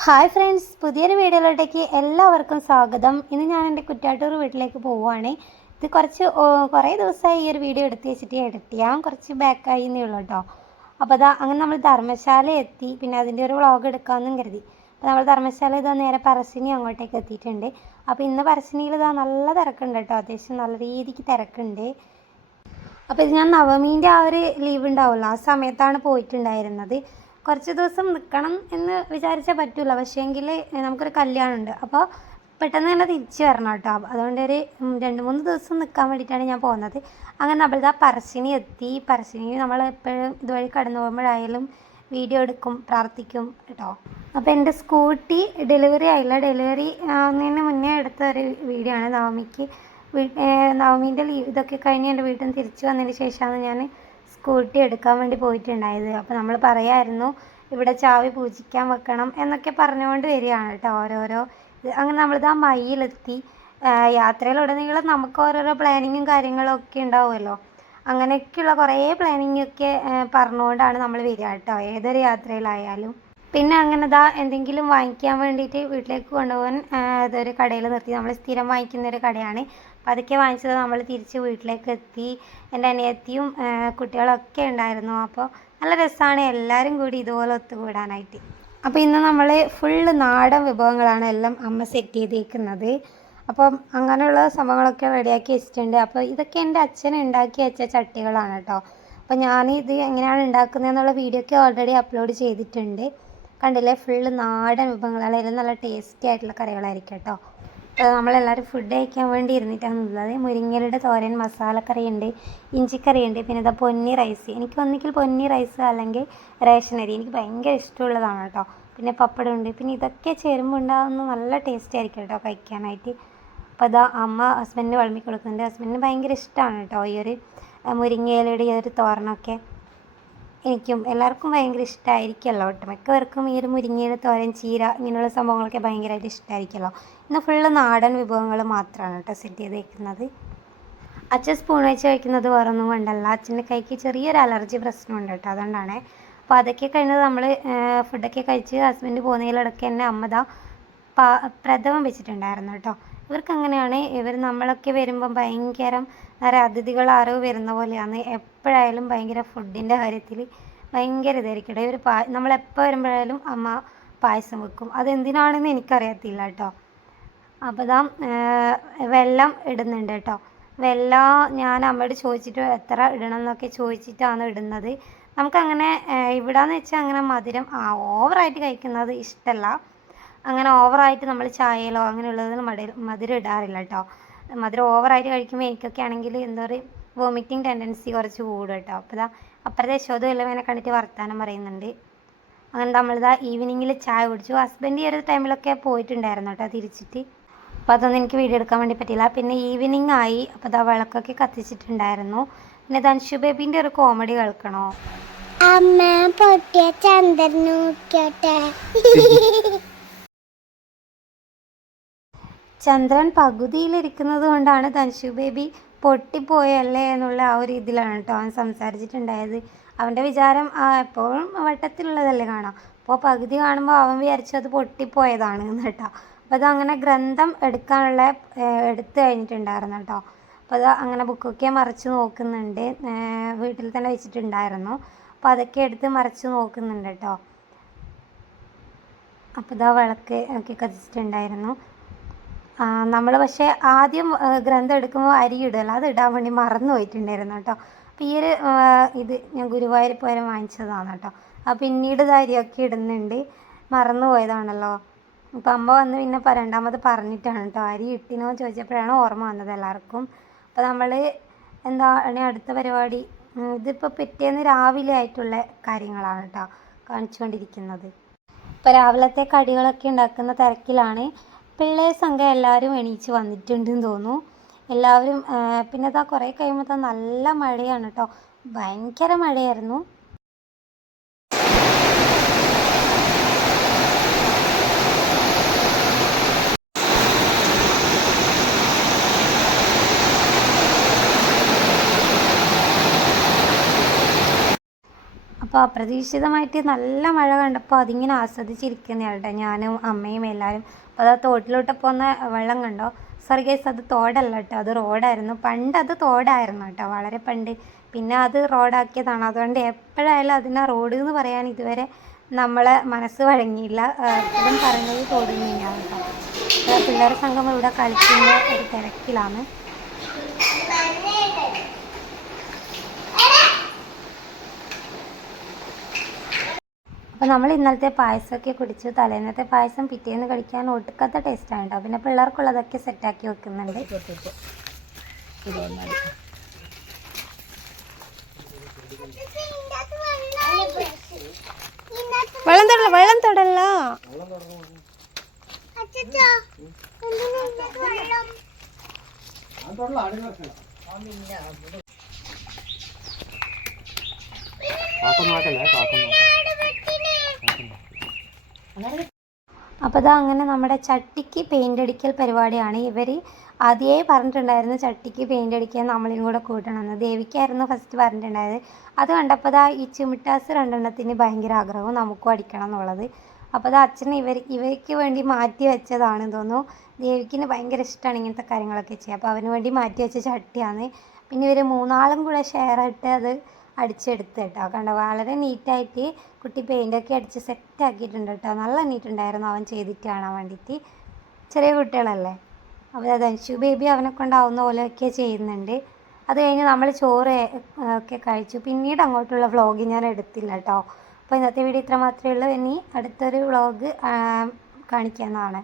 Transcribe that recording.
Hi friends പുതിയൊരു വീഡിയോയിലോട്ടേക്ക് എല്ലാവർക്കും സ്വാഗതം. ഇന്ന് ഞാൻ എന്റെ കുറ്റാട്ടൂർ വീട്ടിലേക്ക് പോവുകയാണ്. ഇത് കുറച്ച് കുറേ ദിവസമായി ഈ ഒരു വീഡിയോ എടുത്ത് വെച്ചിട്ട് എഡിറ്റ് കുറച്ച് ബാക്കായി എന്നേ ഉള്ളൂ കേട്ടോ. അപ്പോൾ അതാ അങ്ങനെ നമ്മൾ ധർമ്മശാല എത്തി. പിന്നെ അതിന്റെ ഒരു വ്ളോഗ് എടുക്കാമെന്നും കരുതി. അപ്പോൾ നമ്മൾ ധർമ്മശാല ഇതാ നേരെ പറശ്ശിനി അങ്ങോട്ടേക്ക് എത്തിയിട്ടുണ്ട്. അപ്പോൾ ഇന്ന് പറശ്ശിനിയിൽ ഇതാ നല്ല തിരക്കുണ്ട് കേട്ടോ. അത്യാവശ്യം നല്ല രീതിക്ക് തിരക്കുണ്ട്. അപ്പോൾ ഇത് ഞാൻ നവമീന്റെ ആ ഒരു ലീവ് ഉണ്ടാവുമല്ലോ. ആ സമയത്താണ് പോയിട്ടുണ്ടായിരുന്നത്. കുറച്ച് ദിവസം നിൽക്കണം എന്ന് വിചാരിച്ചാൽ പറ്റില്ല പക്ഷേങ്കിൽ നമുക്കൊരു കല്യാണം ഉണ്ട് അപ്പോൾ പെട്ടെന്ന് തന്നെ തിരിച്ച് വരണം കേട്ടോ. അതുകൊണ്ട് ഒരു രണ്ട് മൂന്ന് ദിവസം നിൽക്കാൻ വേണ്ടിയിട്ടാണ് ഞാൻ പോകുന്നത്. അങ്ങനെ നമ്മളിതാ പറശ്ശിനി എത്തി. പറശ്ശിനി നമ്മൾ എപ്പോഴും ഇതുവഴി കടന്നു പോകുമ്പോഴായാലും വീഡിയോ എടുക്കും പ്രാർത്ഥിക്കും കേട്ടോ. അപ്പോൾ എന്റെ സ്കൂട്ടി ഡെലിവറി ആയില്ല. ഡെലിവറി ആവുന്നതിന് മുന്നേ എടുത്ത ഒരു വീഡിയോ ആണ്. നവമിക്ക് വീ- നവമീന്റെ ലീവ് ഇതൊക്കെ കഴിഞ്ഞ് എന്റെ വീട്ടിൽ നിന്ന് തിരിച്ചു വന്നതിന് ശേഷമാണ് ഞാൻ സ്കൂട്ടി എടുക്കാൻ വേണ്ടി പോയിട്ടുണ്ടായത്. അപ്പോൾ നമ്മൾ പറയായിരുന്നു ഇവിടെ ചാവി പൂജിക്കാൻ വെക്കണം എന്നൊക്കെ പറഞ്ഞുകൊണ്ട് വരികയാണ് കേട്ടോ ഓരോരോ. അങ്ങനെ നമ്മളിത് ആ മയ്യിലെത്തി യാത്രയിലുടനീളം നമുക്ക് ഓരോരോ പ്ലാനിങ്ങും കാര്യങ്ങളും ഒക്കെ ഉണ്ടാവുമല്ലോ. അങ്ങനെയൊക്കെയുള്ള കുറേ പ്ലാനിങ്ങൊക്കെ പറഞ്ഞുകൊണ്ടാണ് നമ്മൾ വരിക കേട്ടോ. ഏതൊരു യാത്രയിലായാലും. പിന്നെ അങ്ങനെ ദാ എന്തെങ്കിലും വാങ്ങിക്കാൻ വേണ്ടിയിട്ട് വീട്ടിലേക്ക് കൊണ്ടുപോകാൻ അതൊരു കടയിൽ നിർത്തി. നമ്മൾ സ്ഥിരം വാങ്ങിക്കുന്ന ഒരു കടയാണ്. അപ്പോൾ അതൊക്കെ വാങ്ങിച്ചത് നമ്മൾ തിരിച്ച് വീട്ടിലേക്ക് എത്തി. എന്റെ അനിയത്തിയും കുട്ടികളൊക്കെ ഉണ്ടായിരുന്നു. അപ്പോൾ നല്ല രസമാണ്. എല്ലാവരും കൂടി ഇതുപോലെ ഒത്തുകൂടാനായിട്ട്. അപ്പോൾ ഇന്ന് നമ്മൾ ഫുള്ള് നാടൻ വിഭവങ്ങളാണ് എല്ലാം അമ്മ സെറ്റ് ചെയ്തേക്കുന്നത്. അപ്പം അങ്ങനെയുള്ള സംഭവങ്ങളൊക്കെ റെഡിയാക്കി വെച്ചിട്ടുണ്ട്. അപ്പോൾ ഇതൊക്കെ എന്റെ അച്ഛൻ ഉണ്ടാക്കി വെച്ച ചട്ടികളാണ് കേട്ടോ. അപ്പോൾ ഞാൻ ഇത് എങ്ങനെയാണ് ഉണ്ടാക്കുന്നതെന്നുള്ള വീഡിയോ ഒക്കെ ഓൾറെഡി അപ്ലോഡ് ചെയ്തിട്ടുണ്ട്. കണ്ടില്ലേ? ഫുള്ള് നാടൻ വിഭവങ്ങൾ. അതായത് നല്ല ടേസ്റ്റി ആയിട്ടുള്ള കറികളായിരിക്കും കേട്ടോ. നമ്മളെല്ലാവരും ഫുഡ് കഴിക്കാൻ വേണ്ടി ഇരുന്നിട്ടാണ് ഉള്ളത് മുരിങ്ങയുടെ തോരൻ മസാലക്കറി ഉണ്ട് ഇഞ്ചിക്കറി ഉണ്ട് പിന്നെ ഇതാ പൊന്നി റൈസ് എനിക്ക് ഒന്നിക്കിൽ പൊന്നി റൈസ് അല്ലെങ്കിൽ റേഷൻ അരി. എനിക്ക് ഭയങ്കര ഇഷ്ടമുള്ളതാണ് കേട്ടോ. പിന്നെ പപ്പടം ഉണ്ട് പിന്നെ ഇതൊക്കെ ചേരുമ്പോൾ ഉണ്ടാകുന്ന നല്ല ടേസ്റ്റ് ആയിരിക്കും കേട്ടോ കഴിക്കാനായിട്ട്. അപ്പോൾ അതാ അമ്മ ഹസ്ബൻഡിന് വിളമ്പി കൊടുക്കുന്നുണ്ട്. ഹസ്ബൻഡിന് ഭയങ്കര ഇഷ്ടമാണ് കേട്ടോ ഈ ഒരു മുരിങ്ങയിലയുടെ ഈ ഒരു തോരനൊക്കെ. എനിക്കും എല്ലാവർക്കും ഭയങ്കര ഇഷ്ടമായിരിക്കുമല്ലോ ഒട്ടുമിക്കവർക്കും ഈ ഒരു മുരിങ്ങയുടെ തോരൻ ചീര ഇങ്ങനെയുള്ള സംഭവങ്ങളൊക്കെ ഭയങ്കരമായിട്ട് ഇഷ്ടമായിരിക്കുമല്ലോ ഇന്ന് ഫുള്ള് നാടൻ വിഭവങ്ങൾ മാത്രമാണ് കേട്ടോ സെറ്റ് ചെയ്തേക്കുന്നത് അച്ഛൻ സ്പൂൺ വെച്ച് കഴിക്കുന്നത് വേറൊന്നും കൊണ്ടല്ല. അച്ഛന്റെ കൈക്ക് ചെറിയൊരു അലർജി പ്രശ്നമുണ്ട് കേട്ടോ അതുകൊണ്ടാണ്. അപ്പോൾ അതൊക്കെ കഴിഞ്ഞത് നമ്മൾ ഫുഡൊക്കെ കഴിച്ച് ഹസ്ബൻഡ് പോകുന്നതിലിടയ്ക്ക് തന്നെ അമ്മ പ്രഥമം വെച്ചിട്ടുണ്ടായിരുന്നു കേട്ടോ. ഇവർക്ക് അങ്ങനെയാണ് ഇവർ നമ്മളൊക്കെ വരുമ്പം ഭയങ്കരം അതിഥികൾ അറിവ് വരുന്ന പോലെയാണ്. എപ്പോഴായാലും ഭയങ്കര ഫുഡിന്റെ കാര്യത്തിൽ ഭയങ്കര ഇതായിരിക്കും ഇവർ പാ നമ്മളെപ്പോൾ വരുമ്പോഴായാലും അമ്മ പായസം വെക്കും. അതെന്തിനാണെന്ന് എനിക്കറിയത്തില്ല കേട്ടോ. അപ്പോൾ ഇതാ വെള്ളം ഇടുന്നുണ്ട് കേട്ടോ. വെള്ളം ഞാൻ അമ്മയോട് ചോദിച്ചിട്ട് എത്ര ഇടണം എന്നൊക്കെ ചോദിച്ചിട്ടാണ് ഇടുന്നത്. നമുക്കങ്ങനെ ഇവിടാന്ന് വെച്ചാൽ അങ്ങനെ മധുരം ഓവറായിട്ട് കഴിക്കുന്നത് ഇഷ്ടമല്ല അങ്ങനെ ഓവറായിട്ട് നമ്മൾ ചായയിലോ അങ്ങനെയുള്ളതിൽ മടി മധുരം ഇടാറില്ല കേട്ടോ. മധുരം ഓവറായിട്ട് കഴിക്കുമ്പോൾ എനിക്കൊക്കെ ആണെങ്കിൽ എന്താ പറയുക വോമിറ്റിംഗ് ടെൻഡൻസി കുറച്ച് കൂടും കേട്ടോ. അപ്പോൾ ഇതാ അപ്പുറത്തെ യശോദ എല്ലാം കണ്ടിട്ട് വർത്തമാനം പറയുന്നുണ്ട്. അങ്ങനെ നമ്മളിതാ ഈവനിങ്ങിൽ ചായ കുടിച്ചു. ഹസ്ബൻഡ് ഈ ഒരു ടൈമിലൊക്കെ പോയിട്ടുണ്ടായിരുന്നു കേട്ടോ തിരിച്ചിട്ട്. അപ്പോൾ അതൊന്നും എനിക്ക് വീഡിയോ എടുക്കാൻ വേണ്ടി പറ്റിയില്ല. പിന്നെ ഈവനിങ് ആയി. അപ്പോൾ ഇതാ വിളക്കൊക്കെ കത്തിച്ചിട്ടുണ്ടായിരുന്നു. പിന്നെ ധൻഷു ബേബിന്റെ ഒരു കോമഡി കേൾക്കണോ? അമ്മ പൊട്ടിയ ചന്ദ്രൻ നോക്കിയോട്ടെ? ചന്ദ്രൻ പകുതിയിലിരിക്കുന്നത് കൊണ്ടാണ് തൻഷു ബേബി പൊട്ടിപ്പോയല്ലേ എന്നുള്ള ആ ഒരു ഇതിലാണ് കേട്ടോ അവൻ സംസാരിച്ചിട്ടുണ്ടായത്. അവന്റെ വിചാരം എപ്പോഴും വട്ടത്തിലുള്ളതല്ലേ കാണാം. അപ്പോൾ പകുതി കാണുമ്പോൾ അവൻ വിചാരിച്ചു അത് പൊട്ടിപ്പോയതാണ് കേട്ടോ. അപ്പോൾ അത് അങ്ങനെ ഗ്രന്ഥം എടുക്കാനുള്ള എടുത്തു കഴിഞ്ഞിട്ടുണ്ടായിരുന്നു കേട്ടോ. അപ്പോൾ അത് അങ്ങനെ ബുക്കൊക്കെ മറിച്ച് നോക്കുന്നുണ്ട്. വീട്ടിൽ തന്നെ വെച്ചിട്ടുണ്ടായിരുന്നു. അപ്പോൾ അതൊക്കെ എടുത്ത് മറിച്ച് നോക്കുന്നുണ്ട് കേട്ടോ. അപ്പോൾ ഇതാ വിളക്ക് ഒക്കെ കത്തിച്ചിട്ടുണ്ടായിരുന്നു. നമ്മൾ പക്ഷേ ആദ്യം ഗ്രന്ഥം എടുക്കുമ്പോൾ അരി ഇടുമല്ലോ അത് ഇടാൻ വേണ്ടി മറന്നു പോയിട്ടുണ്ടായിരുന്നു കേട്ടോ. അപ്പോൾ ഈ ഒരു ഇത് ഞാൻ ഗുരുവായൂർ പോയാലും വാങ്ങിച്ചതാണ് കേട്ടോ. ആ പിന്നീട് ഇത് അരിയൊക്കെ ഇടുന്നുണ്ട്. മറന്നു പോയതാണല്ലോ. അപ്പോൾ അമ്മ വന്ന് പിന്നെ രണ്ടാമത് പറഞ്ഞിട്ടാണ് കേട്ടോ. അരി ഇട്ടിനോ ചോദിച്ചപ്പോഴാണ് ഓർമ്മ വന്നത് എല്ലാവർക്കും. അപ്പോൾ നമ്മൾ എന്താണ് അടുത്ത പരിപാടി? ഇതിപ്പോൾ പിറ്റേന്ന് രാവിലെ ആയിട്ടുള്ള കാര്യങ്ങളാണ് കേട്ടോ കാണിച്ചുകൊണ്ടിരിക്കുന്നത്. ഇപ്പോൾ രാവിലത്തെ കടികളൊക്കെ ഉണ്ടാക്കുന്ന തിരക്കിലാണ്. പിള്ളേർ സംഘം എല്ലാവരും എണീച്ച് വന്നിട്ടുണ്ടെന്ന് തോന്നുന്നു. എല്ലാവരും പിന്നെ ഇതാ കുറേ കഴിയുമ്പോൾ നല്ല മഴയാണ് കേട്ടോ ഭയങ്കര മഴയായിരുന്നു. അപ്പോൾ അപ്രതീക്ഷിതമായിട്ട് നല്ല മഴ കണ്ടപ്പോൾ അതിങ്ങനെ ആസ്വദിച്ചിരിക്കുന്നതാണ് കേട്ടോ. ഞാനും അമ്മയും എല്ലാവരും അപ്പോൾ അത് തോട്ടിലോട്ട് പോകുന്ന വെള്ളം കണ്ടോ? സോറി ഗൈസ് അത് തോടല്ല കേട്ടോ. അത് റോഡായിരുന്നു. പണ്ട് അത് തോടായിരുന്നു കേട്ടോ. വളരെ പണ്ട്. പിന്നെ അത് റോഡാക്കിയതാണ്. അതുകൊണ്ട് എപ്പോഴായാലും അതിനെ റോഡ് എന്ന് പറയാൻ ഇതുവരെ നമ്മളെ മനസ്സ് വഴങ്ങിയില്ല. എപ്പോഴും പറയുന്നത് തോട് തന്നെയാണ് കേട്ടോ. പിള്ളേർ സംഘം ഇവിടെ കളിക്കുന്ന ഒരു തിരക്കിലാണ്. അപ്പോൾ നമ്മൾ ഇന്നലത്തെ പായസമൊക്കെ കുടിച്ചു. തലേന്നത്തെ പായസം പിറ്റേന്ന് കഴിക്കാൻ ഒട്ടുക്കാത്ത ടേസ്റ്റാണ് കേട്ടോ. പിന്നെ പിള്ളേർക്കുള്ളതൊക്കെ സെറ്റാക്കി വെക്കുന്നുണ്ട്. വെള്ളം തൊടല വെള്ളം തൊടല്ല വെള്ളം? ആട് വെട്ടിനെ അപ്പോൾ ഇതാ അങ്ങനെ നമ്മുടെ ചട്ടിക്ക് പെയിന്റ് അടിക്കൽ പരിപാടിയാണ്. ഇവർ ആദ്യമേ പറഞ്ഞിട്ടുണ്ടായിരുന്നു ചട്ടിക്ക് പെയിന്റ് അടിക്കാൻ നമ്മളെയും കൂടെ കൂട്ടണമെന്ന്. ദേവിക്കായിരുന്നു ഫസ്റ്റ് പറഞ്ഞിട്ടുണ്ടായത്. അത് കണ്ടപ്പോൾ ഇതാ ഈ ചിമിട്ടാസ് രണ്ടെണ്ണത്തിന് ഭയങ്കര ആഗ്രഹവും നമുക്കും അടിക്കണം എന്നുള്ളത്. അപ്പോൾ അത് അച്ഛൻ ഇവർ ഇവയ്ക്ക് വേണ്ടി മാറ്റി വെച്ചതാണ് തോന്നുന്നു. ദേവിക്കിന് ഭയങ്കര ഇഷ്ടമാണ് ഇങ്ങനത്തെ കാര്യങ്ങളൊക്കെ ചെയ്യുക അപ്പോൾ അവന് വേണ്ടി മാറ്റി വെച്ച ചട്ടിയാണ്. പിന്നെ ഇവർ മൂന്നാളും കൂടെ ഷെയർ ആയിട്ട് അത് അടിച്ചെടുത്ത് കേട്ടോ കണ്ടോ? വളരെ നീറ്റായിട്ട് കുട്ടി പെയിന്റൊക്കെ അടിച്ച് സെറ്റ് ആക്കിയിട്ടുണ്ട് കേട്ടോ. നല്ല നീറ്റുണ്ടായിരുന്നു അവൻ ചെയ്തിട്ട് കാണാൻ വേണ്ടിയിട്ട്. ചെറിയ കുട്ടികളല്ലേ? അപ്പോൾ അത് ബേബി അവനെ കൊണ്ടാവുന്ന പോലെയൊക്കെ ചെയ്യുന്നുണ്ട്. അത് കഴിഞ്ഞ് നമ്മൾ ചോറ് ഒക്കെ കഴിച്ചു. പിന്നീട് അങ്ങോട്ടുള്ള വ്ളോഗ് ഞാൻ എടുത്തില്ല കേട്ടോ. അപ്പോൾ ഇന്നത്തെ വീഡിയോ ഇത്ര മാത്രമേ ഉള്ളൂ. ഇനി അടുത്തൊരു വ്ളോഗ് കാണിക്കാവുന്നതാണ്.